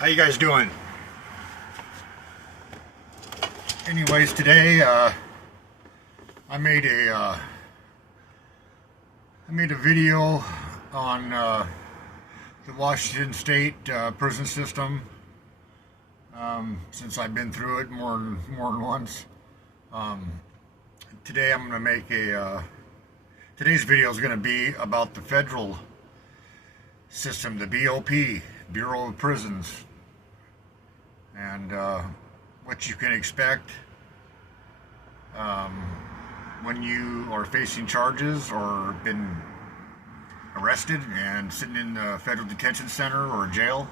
How you guys doing? Anyways, today I made a video on the Washington State prison system. Since I've been through it more than once. Today I'm going to make today's video is going to be about the federal system, the BOP, Bureau of Prisons, and what you can expect when you are facing charges or been arrested and sitting in a federal detention center or jail.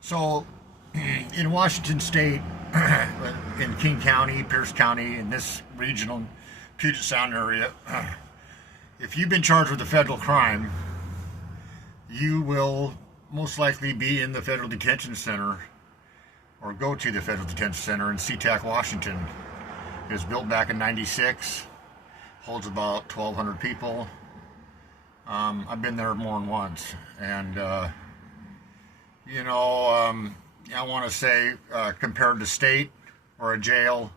So in Washington State, in King County, Pierce County, in this regional Puget Sound area, if you've been charged with a federal crime, you will most likely be in the federal detention center or go to the federal detention center in SeaTac, Washington. It was built back in '96, holds about 1,200 people. I've been there more than once, and I want to say, compared to state or a jail,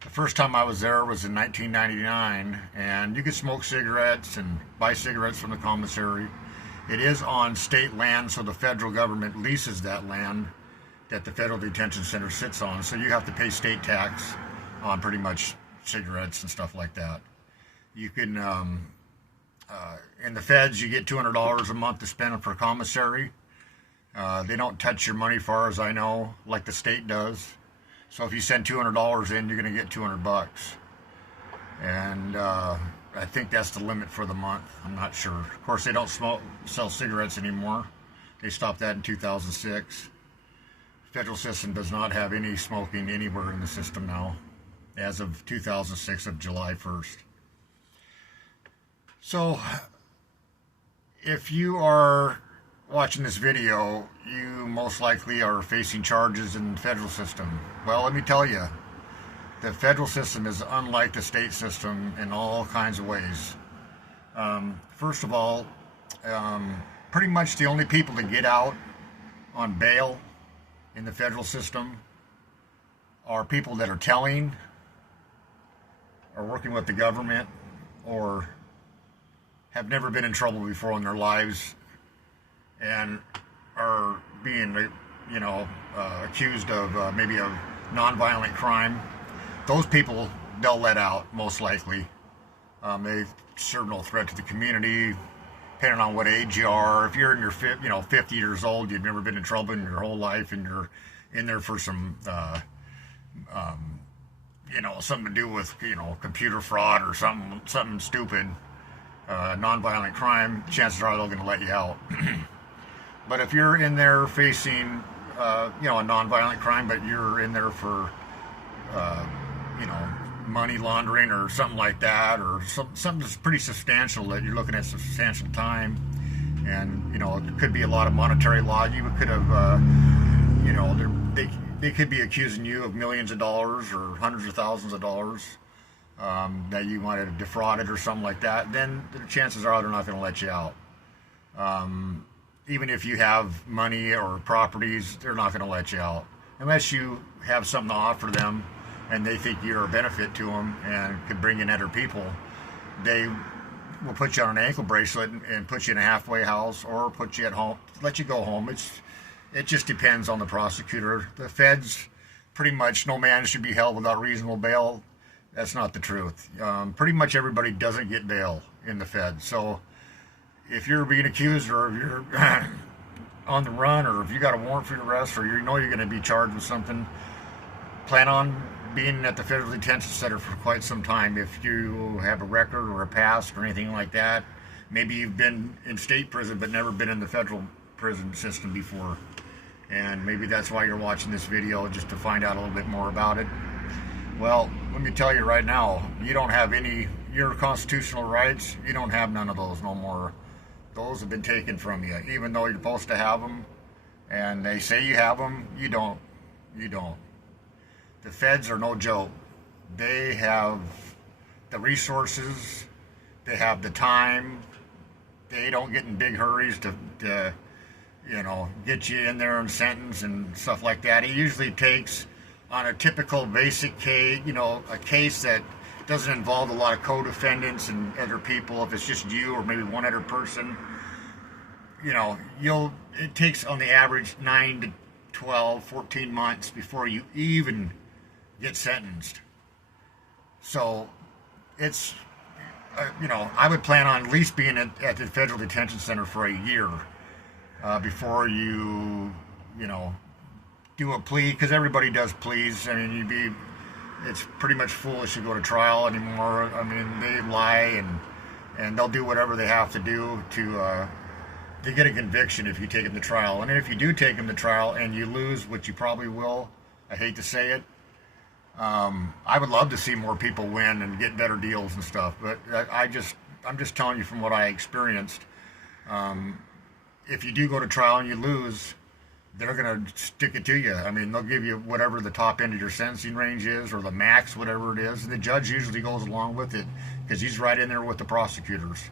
the first time I was there was in 1999, and you could smoke cigarettes and buy cigarettes from the commissary. It is on state land, so the federal government leases that land that the federal detention center sits on, so you have to pay state tax on pretty much cigarettes and stuff like that. You can, in the feds, you get $200 a month to spend for commissary. They don't touch your money, far as I know, like the state does. So if you send $200 in, you're going to get 200 bucks. And I think that's the limit for the month. I'm not sure. Of course, they don't sell cigarettes anymore. They stopped that in 2006. The federal system does not have any smoking anywhere in the system now, as of 2006, of July 1st. So if you are watching this video, you most likely are facing charges in the federal system. Well, let me tell you, the federal system is unlike the state system in all kinds of ways. First of all, pretty much the only people that get out on bail in the federal system are people that are telling, or working with the government, or have never been in trouble before in their lives and are being, accused of maybe a nonviolent crime. Those people, they'll let out, most likely. They serve no threat to the community, depending on what age you are. If you're in your 50 years old, you've never been in trouble in your whole life, and you're in there for some, something to do with, computer fraud or something stupid, nonviolent crime, chances are they're going to let you out. But if you're in there facing, a nonviolent crime, but you're in there for, money laundering or something like that, or something that's pretty substantial, that you're looking at substantial time, and, it could be a lot of monetary law. You could have, they could be accusing you of millions of dollars or hundreds of thousands of dollars that you might have defrauded or something like that. Then the chances are they're not going to let you out. Even if you have money or properties, they're not going to let you out unless you have something to offer them and they think you're a benefit to them and could bring in other people. They will put you on an ankle bracelet and put you in a halfway house, or put you at home, let you go home. It just depends on the prosecutor. The feds, pretty much no man should be held without reasonable bail. That's not the truth. Pretty much everybody doesn't get bail in the feds. So if you're being accused, or if you're on the run, or if you got a warrant for your arrest, or you're going to be charged with something, plan on being at the federal detention center for quite some time. If you have a record or a past or anything like that, maybe you've been in state prison but never been in the federal prison system before, and maybe that's why you're watching this video, just to find out a little bit more about it. Well, let me tell you right now, you don't have your constitutional rights, you don't have none of those no more. Those have been taken from you, even though you're supposed to have them, and they say you have them, you don't. The feds are no joke. They have the resources, they have the time, they don't get in big hurries to get you in there and sentence and stuff like that. It usually takes, on a typical basic case, a case that doesn't involve a lot of co-defendants and other people. If it's just you or maybe one other person, it takes on the average 9 to 12, 14 months before you even get sentenced. So it's, I would plan on at least being at the federal detention center for a year before you do a plea, because everybody does pleas. I mean, it's pretty much foolish to go to trial anymore. I mean, they lie and they'll do whatever they have to do to get a conviction if you take them to trial. And if you do take them to trial and you lose, which you probably will, I hate to say it, I would love to see more people win and get better deals and stuff. But I'm just telling you from what I experienced. If you do go to trial and you lose, they're going to stick it to you. I mean, they'll give you whatever the top end of your sentencing range is, or the max, whatever it is. And the judge usually goes along with it because he's right in there with the prosecutors.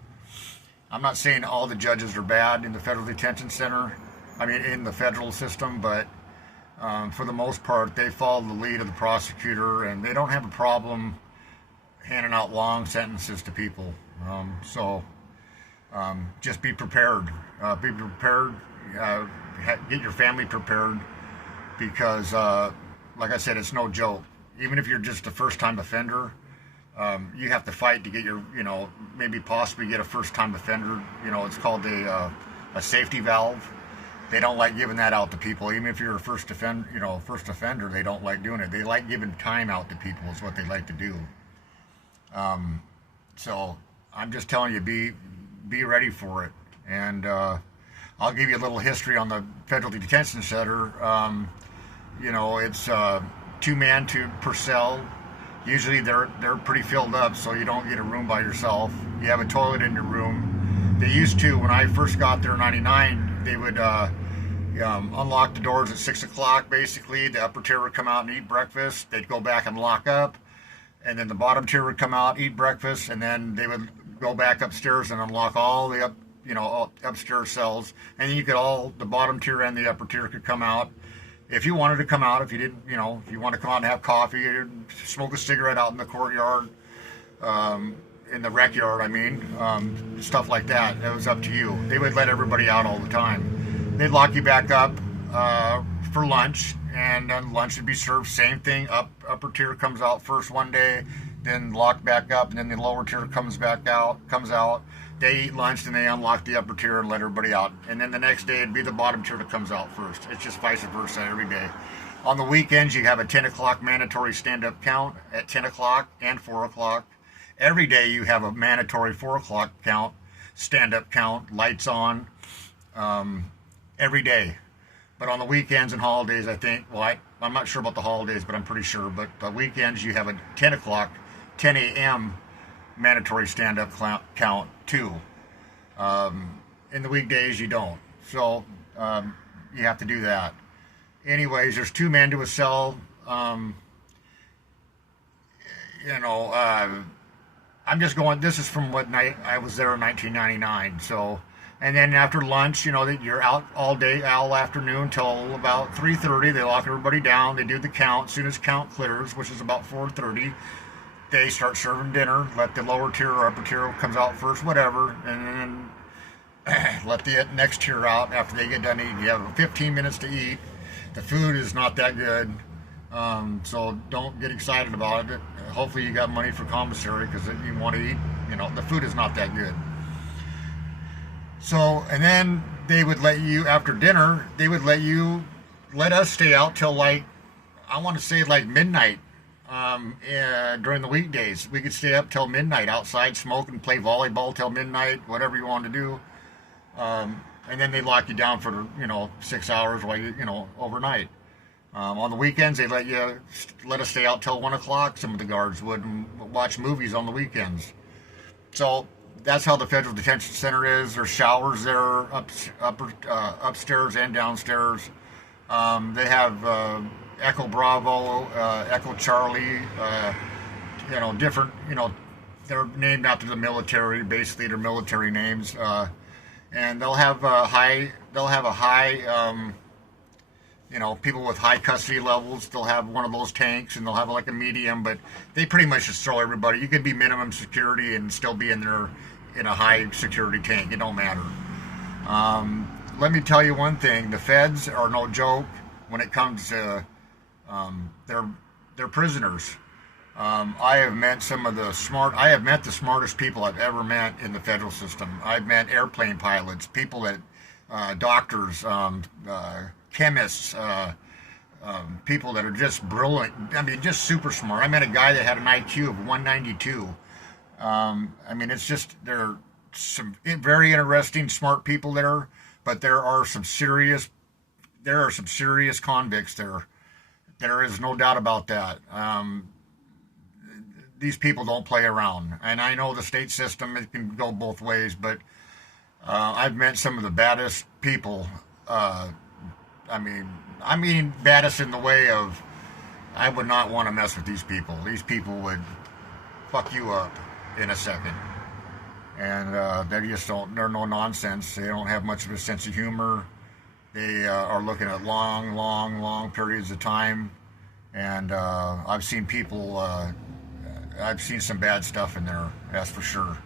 I'm not saying all the judges are bad in the federal detention center, in the federal system, but for the most part, they follow the lead of the prosecutor, and they don't have a problem handing out long sentences to people. Just be prepared. Be prepared. Get your family prepared, because, like I said, it's no joke. Even if you're just a first-time offender, you have to fight to get your, maybe possibly get a first-time offender. It's called a safety valve. They don't like giving that out to people. Even if you're a first offender, they don't like doing it. They like giving time out to people is what they like to do. So I'm just telling you, be ready for it. And I'll give you a little history on the federal detention center. It's 2 man per cell. Usually they're pretty filled up, so you don't get a room by yourself. You have a toilet in your room. They used to, when I first got there in '99, they would unlock the doors at 6 o'clock, basically. The upper tier would come out and eat breakfast. They'd go back and lock up. And then the bottom tier would come out, eat breakfast, and then they would go back upstairs and unlock all the upstairs cells. And then the bottom tier and the upper tier could come out. If you wanted to come out, if you didn't, if you want to come out and have coffee, or smoke a cigarette out in the courtyard, in the rec yard, stuff like that. It was up to you. They would let everybody out all the time. They'd lock you back up for lunch, and then lunch would be served. Same thing. Upper tier comes out first one day, then locked back up, and then the lower tier comes out. They eat lunch, and they unlock the upper tier and let everybody out. And then the next day it'd be the bottom tier that comes out first. It's just vice versa every day. On the weekends, you have a 10 o'clock mandatory stand-up count at 10 o'clock and 4 o'clock. Every day you have a mandatory 4 o'clock count, stand-up count, lights on, every day. But on the weekends and holidays, I think, I'm not sure about the holidays, but I'm pretty sure. But the weekends, you have a 10 o'clock, 10 a.m. mandatory stand-up count too. In the weekdays, you don't. So you have to do that. Anyways, there's 2 men to a cell. I'm just going, this is from what night I was there in 1999. So, and then after lunch, you're out all day, all afternoon till about 3:30. They lock everybody down. They do the count. As soon as count clears, which is about 4:30, they start serving dinner. Let the lower tier or upper tier comes out first, whatever, and then let the next tier out after they get done eating. You have 15 minutes to eat. The food is not that good, so don't get excited about it. Hopefully you got money for commissary, because you want to eat. The food is not that good. So, and then they would let you, after dinner, let us stay out till I want to say midnight. During the weekdays, we could stay up till midnight outside, smoke and play volleyball till midnight, whatever you want to do. And then they lock you down for 6 hours while overnight. On the weekends, they let us stay out till 1 o'clock. Some of the guards would, and watch movies on the weekends. So that's how the federal detention center is. There's showers there, upstairs and downstairs. They have Echo Bravo, Echo Charlie, different, they're named after the military. Basically, they're military names. and they'll have a high people with high custody levels. They'll have one of those tanks, and they'll have like a medium, but they pretty much just throw everybody. You could be minimum security and still be in there in a high security tank. It don't matter. Let me tell you one thing: the feds are no joke when it comes to they're prisoners. I have met the smartest people I've ever met in the federal system. I've met airplane pilots, people that, doctors, chemists, people that are just brilliant. I mean, just super smart. I met a guy that had an IQ of 192. It's just, there are some very interesting, smart people there, but there are some serious convicts there. There is no doubt about that. These people don't play around. And I know the state system, it can go both ways, but I've met some of the baddest people. Baddest in the way of, I would not want to mess with these people. These people would fuck you up in a second. And they're no nonsense. They don't have much of a sense of humor. They are looking at long periods of time. And I've seen some bad stuff in there, that's for sure.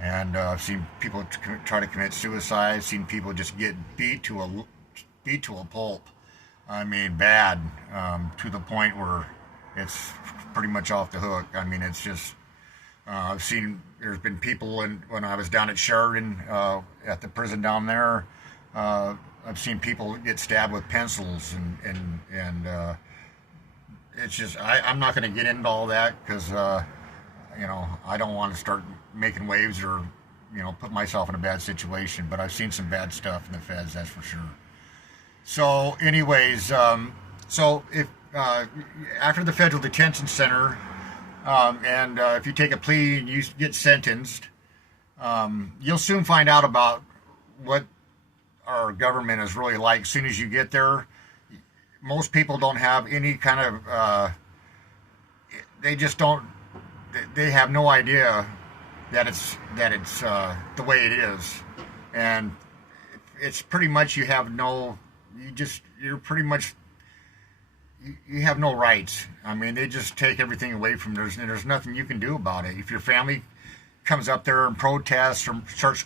And I've seen people try to commit suicide. I've seen people just get beat to a pulp. I mean, bad, to the point where it's pretty much off the hook. I mean, it's just, there's been people when I was down at Sheridan, at the prison down there, I've seen people get stabbed with pencils and it's just, I'm not going to get into all that because, I don't want to start making waves or, put myself in a bad situation. But I've seen some bad stuff in the feds, that's for sure. So anyways, if after the federal detention center, if you take a plea and you get sentenced, you'll soon find out about what our government is really like. As soon as you get there, most people don't have any kind of, they have no idea that it's the way it is. And it's pretty much, you have no rights. I mean, they just take everything away from you, and there's nothing you can do about it. If your family comes up there and protests or starts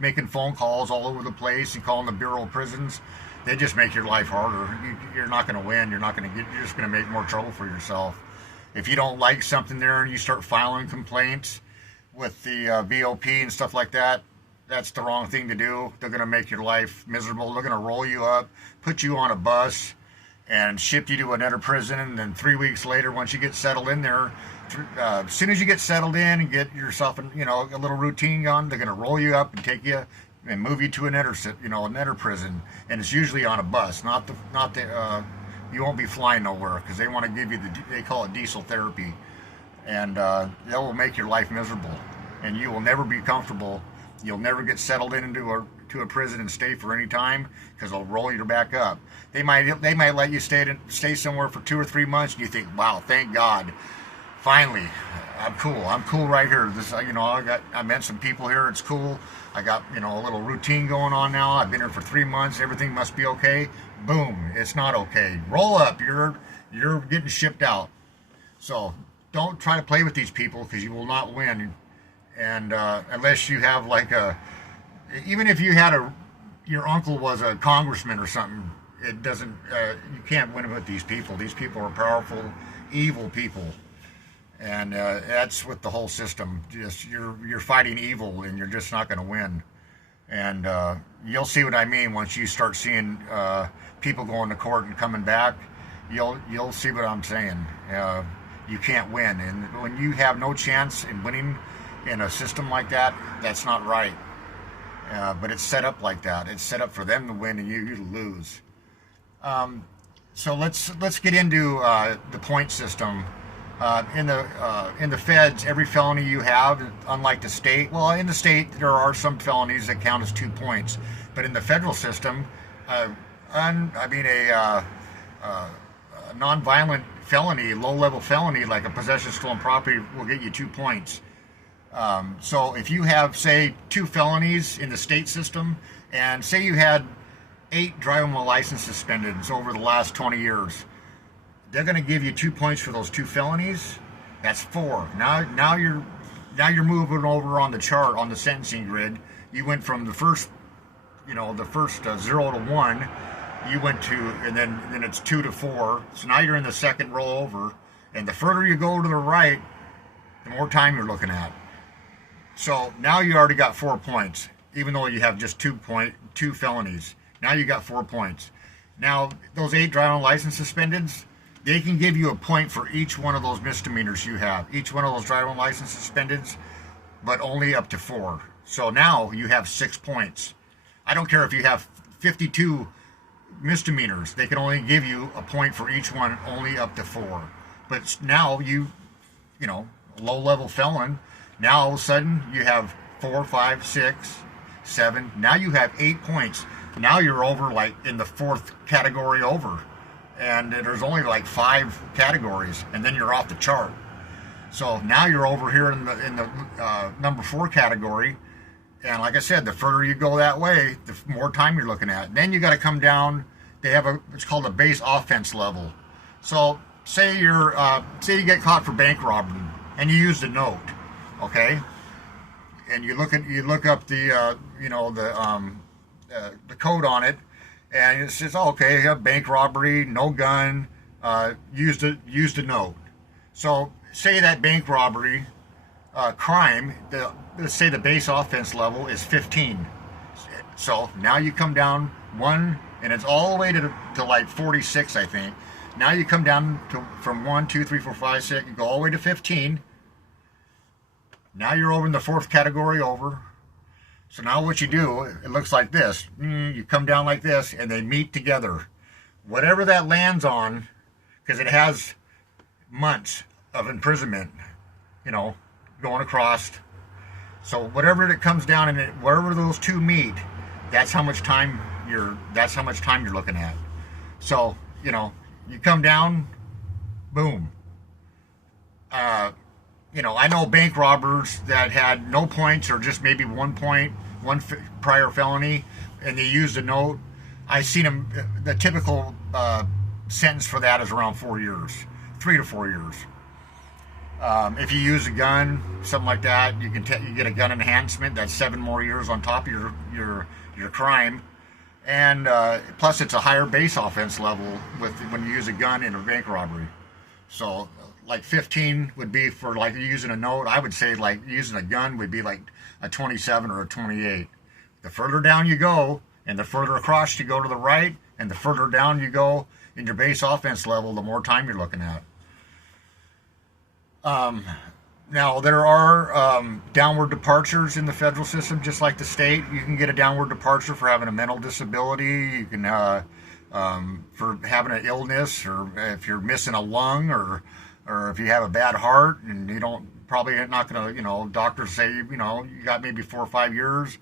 making phone calls all over the place and calling the Bureau of Prisons, they just make your life harder. You're not going to win. You're just going to make more trouble for yourself. If you don't like something there and you start filing complaints with the VOP and stuff like that, that's the wrong thing to do. They're going to make your life miserable. They're going to roll you up, put you on a bus, and ship you to another prison. And then 3 weeks later, once you get settled in there, as soon as you get settled in and get yourself a little routine going, they're going to roll you up and take you and move you to another prison. And it's usually on a bus, you won't be flying nowhere, because they want to give you they call it diesel therapy. And that will make your life miserable, and you will never be comfortable. You'll never get settled into a prison and stay for any time, because they'll roll you back up. They might let you stay somewhere for 2 or 3 months, and you think, wow, thank God, finally, I'm cool right here. I met some people here. It's cool. I got a little routine going on now. I've been here for 3 months. Everything must be okay. Boom, it's not okay. Roll up. You're getting shipped out. So don't try to play with these people, because you will not win. And unless you have even if you had your uncle was a congressman or something, it doesn't. You can't win with these people. These people are powerful, evil people, and that's with the whole system. Just you're fighting evil, and you're just not going to win. And you'll see what I mean once you start seeing people going to court and coming back. You'll see what I'm saying. You can't win, and when you have no chance in winning in a system like that, that's not right. But it's set up like that. It's set up for them to win and you to lose. So let's get into the point system. In the feds, every felony you have, unlike the state, well, in the state there are some felonies that count as 2 points, but in the federal system, a non-violent felony, low-level felony like a possession of stolen property will get you 2 points. So if you have, say, 2 felonies in the state system, and say you had 8 driving while license suspendeds over the last 20 years, they're going to give you 2 points for those 2 felonies. That's 4. Now you're moving over on the chart on the sentencing grid. You went from the first, the first 0 to 1. You went to, and then it's 2 to 4. So now you're in the second row over, and the further you go to the right, the more time you're looking at. So now you already got 4 points, even though you have just 2 felonies. Now you got 4 points. Now those 8 driving license suspendeds, they can give you a point for each one of those misdemeanors you have, each one of those driving license suspendeds, but only up to 4. So now you have 6 points. I don't care if you have 52 misdemeanors, they can only give you a point for each one, only up to 4. But now low-level felon, now all of a sudden you have 4, 5, 6, 7. Now you have 8 points. Now you're over like in the 4th category over, and there's only like 5 categories, and then you're off the chart. So now you're over here in the number 4 category, and like I said, the further you go that way, the more time you're looking at. And then you got to come down. They have it's called a base offense level. So say you get caught for bank robbery and you used a note, okay? And you look up the code on it, and it says, oh, okay, you have bank robbery, no gun, used a note. So say that bank robbery crime, let's say the base offense level is 15. So now you come down 1, and it's all the way to like 46, I think. Now you come down from 1, 2, 3, 4, 5, 6, you go all the way to 15. Now you're over in the 4th category over. So now what you do, it looks like this. You come down like this, and they meet together. Whatever that lands on, because it has months of imprisonment, going across. So whatever it comes down, and wherever those 2 meet, that's how much time you're looking at. So you come down, boom. I know bank robbers that had no points or just maybe 1 point, 1 prior felony, and they used a note. I've seen them. The typical sentence for that is around 4 years, 3 to 4 years. If you use a gun, something like that, you get a gun enhancement. That's 7 more years on top of your crime, and plus it's a higher base offense level when you use a gun in a bank robbery. So like 15 would be for like using a note. I would say like using a gun would be like a 27 or a 28. The further down you go, and the further across you go to the right, and the further down you go in your base offense level, the more time you're looking at. Now there are downward departures in the federal system, just like the state. You can get a downward departure for having a mental disability. You can for having an illness, or if you're missing a lung, or if you have a bad heart, and you probably not going to, doctors say, you got maybe 4 or 5 years.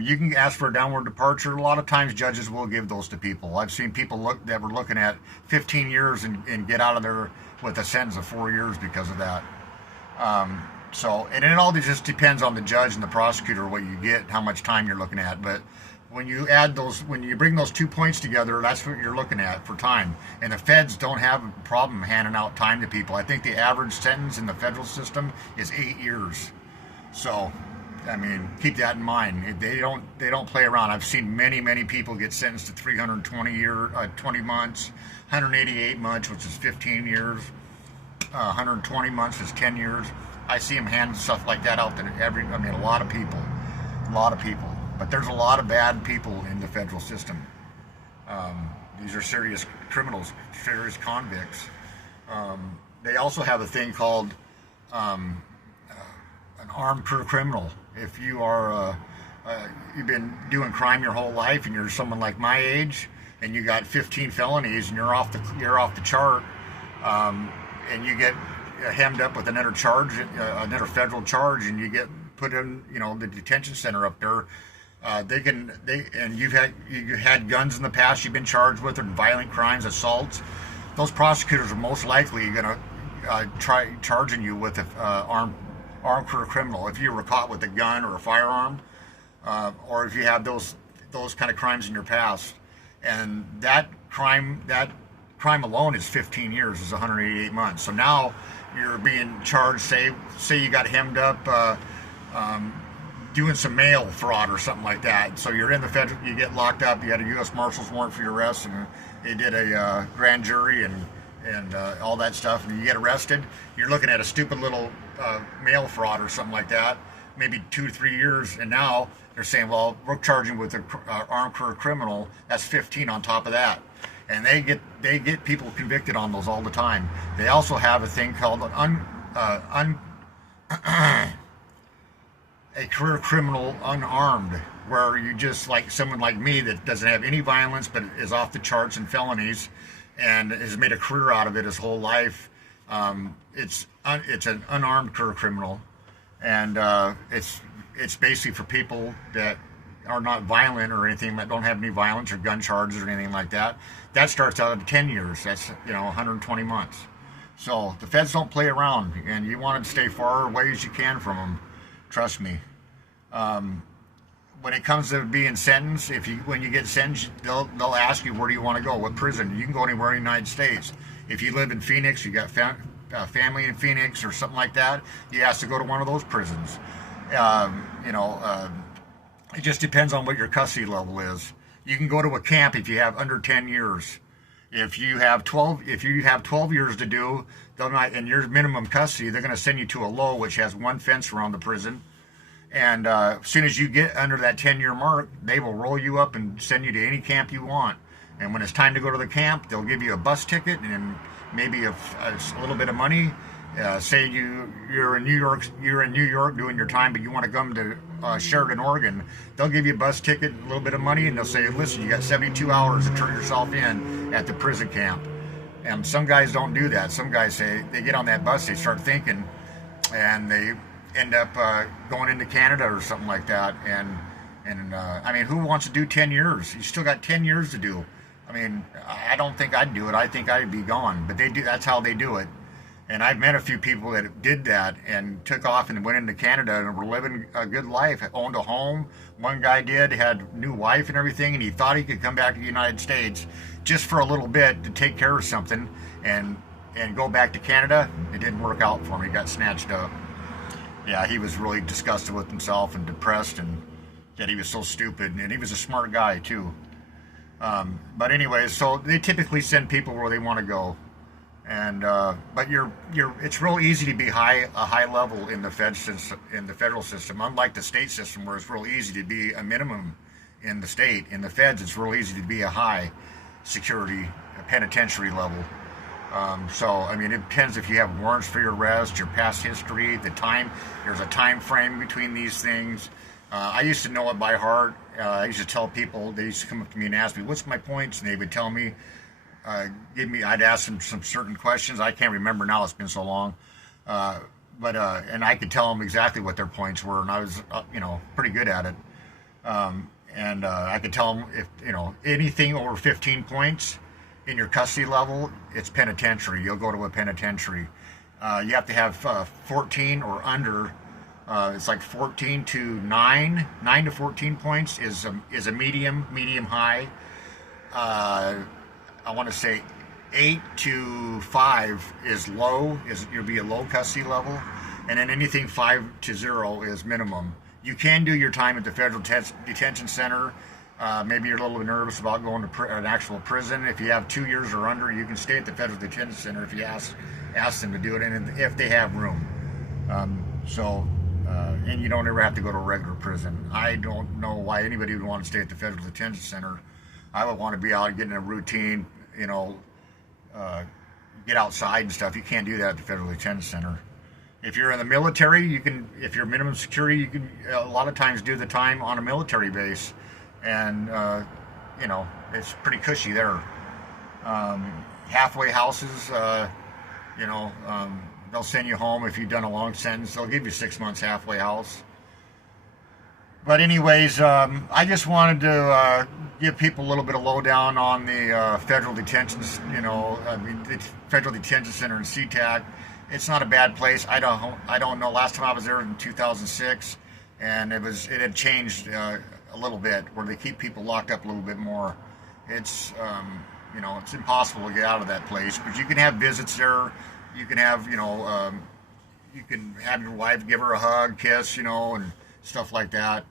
You can ask for a downward departure. A lot of times judges will give those to people. I've seen people that were looking at 15 years and get out of there with a sentence of 4 years because of that. And it all just depends on the judge and the prosecutor, what you get, how much time you're looking at. But when you bring those 2 points together, that's what you're looking at for time. And the feds don't have a problem handing out time to people. I think the average sentence in the federal system is 8 years. So, I mean, keep that in mind. They don't play around. I've seen many people get sentenced to 20 months, 188 months, which is 15 years, 120 months is 10 years. I see them hand stuff like that out to a lot of people. But there's a lot of bad people in the federal system. These are serious criminals, serious convicts. They also have a thing called an armed career criminal. If you are you've been doing crime your whole life, and you're someone like my age, and you got 15 felonies, and you're off the chart, and you get hemmed up with another another federal charge, and you get put in the detention center up there. You had guns in the past you've been charged with, or violent crimes, assaults. Those prosecutors are most likely going to try charging you with armed armed career criminal. If you were caught with a gun or a firearm, or if you have those kind of crimes in your past, and that crime alone is 15 years, is 188 months. So now you're being charged. Say you got hemmed up doing some mail fraud or something like that. So you're in the federal, you get locked up. You had a U.S. Marshal's warrant for your arrest, and they did a grand jury and all that stuff, and you get arrested. You're looking at a stupid little mail fraud or something like that, maybe 2 to 3 years, and now they're saying, well, we're charging with an armed career criminal. That's 15 on top of that. And they get people convicted on those all the time. They also have a thing called a career criminal unarmed, where you just, like someone like me that doesn't have any violence but is off the charts in felonies and has made a career out of it his whole life. It's an unarmed career criminal, and it's basically for people that are not violent or anything, that don't have any violence or gun charges or anything like that. That starts out at 10 years. That's 120 months. So the feds don't play around, and you want to stay far away as you can from them. Trust me. When it comes to being sentenced, when you get sentenced, they'll ask you, where do you want to go? What prison? You can go anywhere in the United States. If you live in Phoenix, you got family in Phoenix or something like that, you ask to go to one of those prisons. It just depends on what your custody level is. You can go to a camp if you have under 10 years. If you have 12 years to do, and your minimum custody, they're going to send you to a low, which has one fence around the prison. And as soon as you get under that 10-year mark, they will roll you up and send you to any camp you want. And when it's time to go to the camp, they'll give you a bus ticket and maybe a little bit of money. Say you're in New York doing your time, but you want to come to Sheridan, Oregon. They'll give you a bus ticket, a little bit of money, and they'll say, listen, you got 72 hours to turn yourself in at the prison camp. And some guys don't do that. Some guys they get on that bus, they start thinking, and they end up going into Canada or something like that. And I mean, who wants to do 10 years? You still got 10 years to do. I mean, I don't think I'd do it. I think I'd be gone. But they do. That's how they do it. And I've met a few people that did that and took off and went into Canada and were living a good life, owned a home. One guy had a new wife and everything, and he thought he could come back to the United States just for a little bit to take care of something and go back to Canada. It didn't work out for him. He got snatched up. Yeah, he was really disgusted with himself and depressed, and that he was so stupid. And he was a smart guy too. But anyways, so they typically send people where they want to go. And but it's real easy to be a high level in the federal system, unlike the state system, where it's real easy to be a minimum in the state. In the feds, it's real easy to be a high security penitentiary level. So I mean, it depends if you have warrants for your arrest, your past history, the time. There's a time frame between these things. I used to know it by heart. I used to tell people. They used to come up to me and ask me, "What's my points?" And they would tell me. I'd ask them some certain questions. I can't remember now, it's been so long. And I could tell them exactly what their points were, and I was, pretty good at it. I could tell them if, anything over 15 points in your custody level, it's penitentiary. You'll go to a penitentiary. You have to have 14 or under. It's like 14 to 9. 9 to 14 points is a medium high. I want to say 8 to 5 is low, you'll be a low custody level, and then anything 5 to 0 is minimum. You can do your time at the federal detention center. Maybe you're a little nervous about going to an actual prison. If you have 2 years or under, you can stay at the federal detention center if you ask them to do it, and if they have room. And you don't ever have to go to a regular prison. I don't know why anybody would want to stay at the federal detention center. I would want to be out getting a routine, get outside and stuff. You can't do that at the federal detention center. If you're in the military, if you're minimum security, you can a lot of times do the time on a military base, and it's pretty cushy there. Halfway houses, they'll send you home if you've done a long sentence. They'll give you 6 months halfway house. But anyways, I just wanted to give people a little bit of lowdown on the federal detention, the federal detention center in SeaTac. it's not a bad place. I don't know. Last time I was there in 2006, and it had changed a little bit, where they keep people locked up a little bit more. It's you know, it's impossible to get out of that place, but you can have visits there. You can have, you know, you can have your wife give her a hug, kiss, you know, and stuff like that.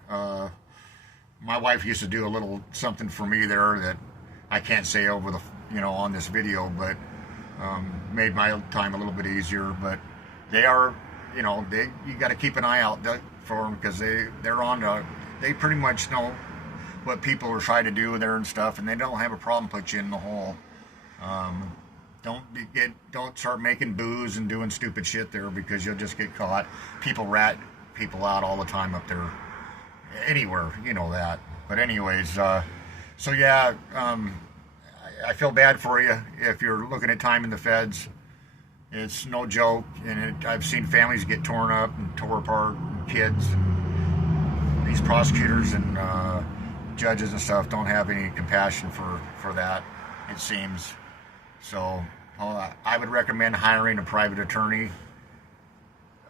My wife used to do a little something for me there that I can't say over the, you know, on this video, but made my time a little bit easier. But they are, you know, you got to keep an eye out for them, because they pretty much know what people are trying to do there and stuff, and they don't have a problem put you in the hole. Don't start making booze and doing stupid shit there, because you'll just get caught. People rat people out all the time up there, anywhere, you know that. But anyways, so yeah, I feel bad for you if you're looking at time in the feds. It's no joke, and I've seen families get torn up and tore apart, and kids, and these prosecutors and judges and stuff don't have any compassion for that, it seems. So I would recommend hiring a private attorney,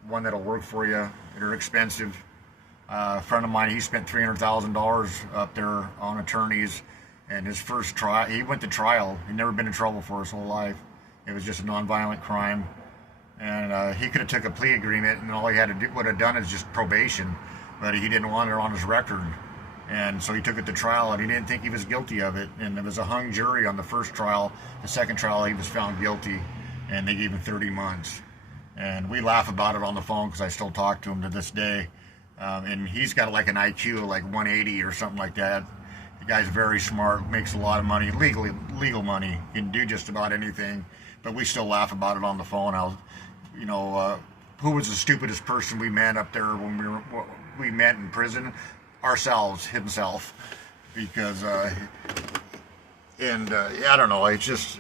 one that'll work for you. They're expensive. A friend of mine, he spent $300,000 up there on attorneys, and his first trial, he went to trial. He'd never been in trouble for his whole life. It was just a nonviolent crime, and he could have took a plea agreement, and all he had to do, would have done is just probation, but he didn't want it on his record. And so he took it to trial, and he didn't think he was guilty of it. And it was a hung jury on the first trial. The second trial, he was found guilty, and they gave him 30 months. And we laugh about it on the phone, because I still talk to him to this day. And he's got like an IQ of like 180 or something like that. The guy's very smart, makes a lot of money, legal money. He can do just about anything. But we still laugh about it on the phone. You know, who was the stupidest person we met up there when we met in prison? Ourselves, himself, because I don't know, it's just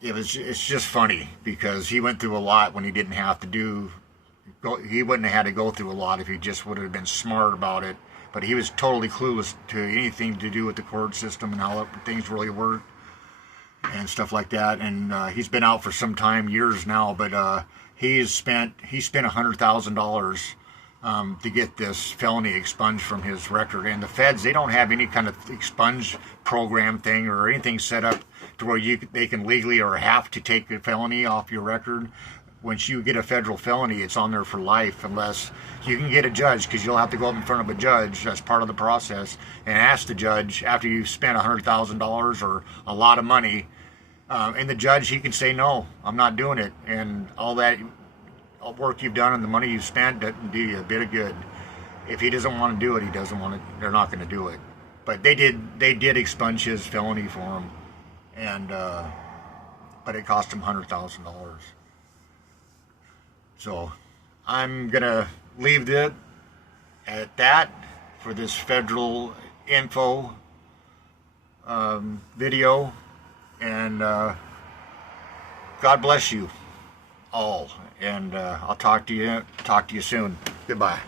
it's just funny, because he went through a lot when he didn't have to he wouldn't have had to go through a lot if he just would have been smart about it. But he was totally clueless to anything to do with the court system and how things really work and stuff like that. And he's been out for some time, years now, but he spent $100,000 to get this felony expunged from his record. And the feds, they don't have any kind of expunge program thing or anything set up to where they can legally or have to take a felony off your record. Once you get a federal felony, it's on there for life, unless you can get a judge, because you'll have to go up in front of a judge. That's part of the process, and ask the judge after you've spent $100,000 or a lot of money, and the judge, he can say, no, I'm not doing it, and all that work you've done and the money you've spent doesn't do you a bit of good. If he doesn't want to do it, he doesn't want it. They're not going to do it. But they did expunge his felony for him, and but it cost him $100,000. So I'm gonna leave it at that for this federal info video, and God bless you all, and I'll talk to you soon. Goodbye.